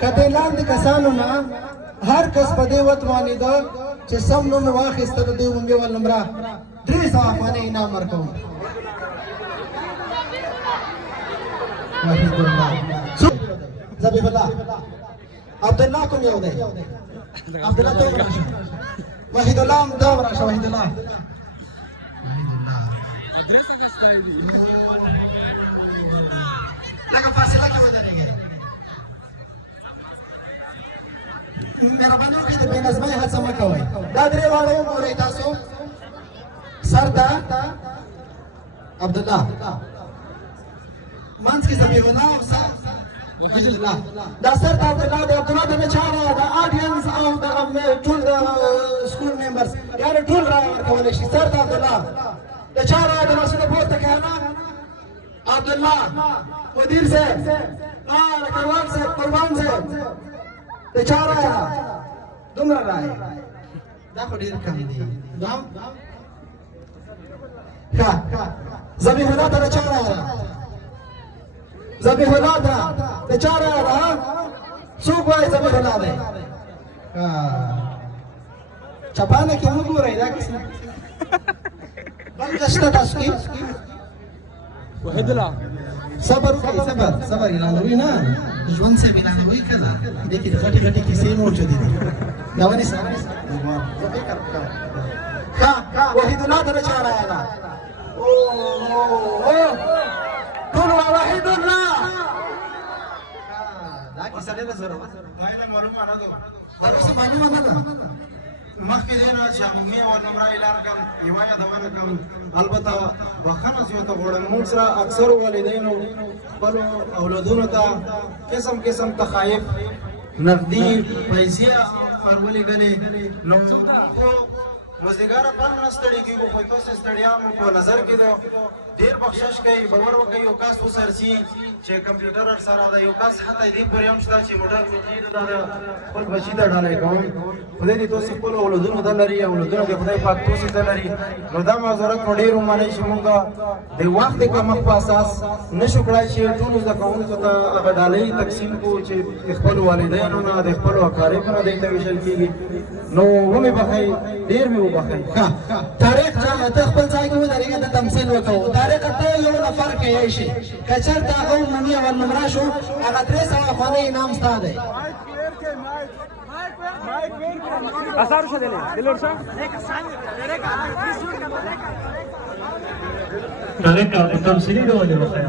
کته لاندې کسانو نه هر کس په دې وتوانېده چې سم نوم واخیسته د دې غونډې ول نمره 300 افغانۍ انعام ورکوم. وحید الله ذبیح الله عبدالله کوم یو دی؟ عبدالله ته ورشه. وحید الله هم ته ورشه. وحید الله لکه فاصله کې ودرېږئ. مهرباني وکړئ د بې نظمۍ هڅه مه کوئ. دا درې واړه وګورئ تاسو. سر ته عبدالله، منځ کې ذبیح الله او سر وحید الله. دا سر ته عبدالله د عبدالله د بچاره د آډینس او دغه ټول د سکول ممبرز یعنې ټول را ورکولی شي. سر ته عبدالله د چا رایه د لاسونه پورته کړه؟ عبدالله مدیر صاحب، کروان صاحب، قربان صاحب د چا رایه ده؟ دومره رایه دا خو ډېر کم دي. دوهم ښه ذبیح الله ته د چا رایه ده؟ ذبیح الله ته د چا رایه ده؟ څوک وایي ذبیح الله دی؟ چپانه کې مه ګورئ دا کیسه بل څه شته تاسو کې؟ وحید الله صبر وکړئ. صبر اعلانوي نه ژوند صاحب اعلانوي که نه دې کې د غټې غټې کیسې موجودې دي. دا ونیسه ښه وحید الله ته د چا رایه ده؟ ټول وایي وحید الله. دا کیسه ډېره زوروره معلومه نه ده. اوس معلومه نه ده. مخکې دی نه چې عمومي او نمره اعلان کړم، یوه یادونه کوم. البته بخښنه زه ورته غواړم، موږ سره اکثر والدینو خپلو اولادونو ته قسم قسم تخایف نقدي پیسې ورولېږلې. نو مزدګاره پر نه ستړي کېږو، خو تاسو ستړیا مو په نظر کې ده. ډېر بخشش کوي، باور وکړئ. یو کس وسرسي چې کمپیوټر سره ده، یو کس حتی دې پورې هم شته چې موټر فجي ده، د خپل بچي ته ډالۍ کوم. خدای دې تاسو خپلو اولادونو ته لري، اولادونه دې خدای پاک تاسو ته لري. نو دا معذرت مو ډېر ومنئ چې مونږ د وخت د کمښت په اساس نشو کړای چې ټولو زده کوونکو ته هغه ډالۍ تقسیم کړو چې د خپلو والدینو نه د خپلو اقاربو نه دوی ته ویشل کېږي. نو ومې بښئ، ډېر مې وبښئ. تاریخ ته خپل ځای کې ودرېږه، د تمثیل وکړو. تاریخ ته یو نفر کیدی شي، که چېرته هغه عمومي اول نمره شو، هغه 300 افغانۍ انعام ستا دی. اثر شو دلې دلور شو Correcto, entonces sí, no, yo lo sé.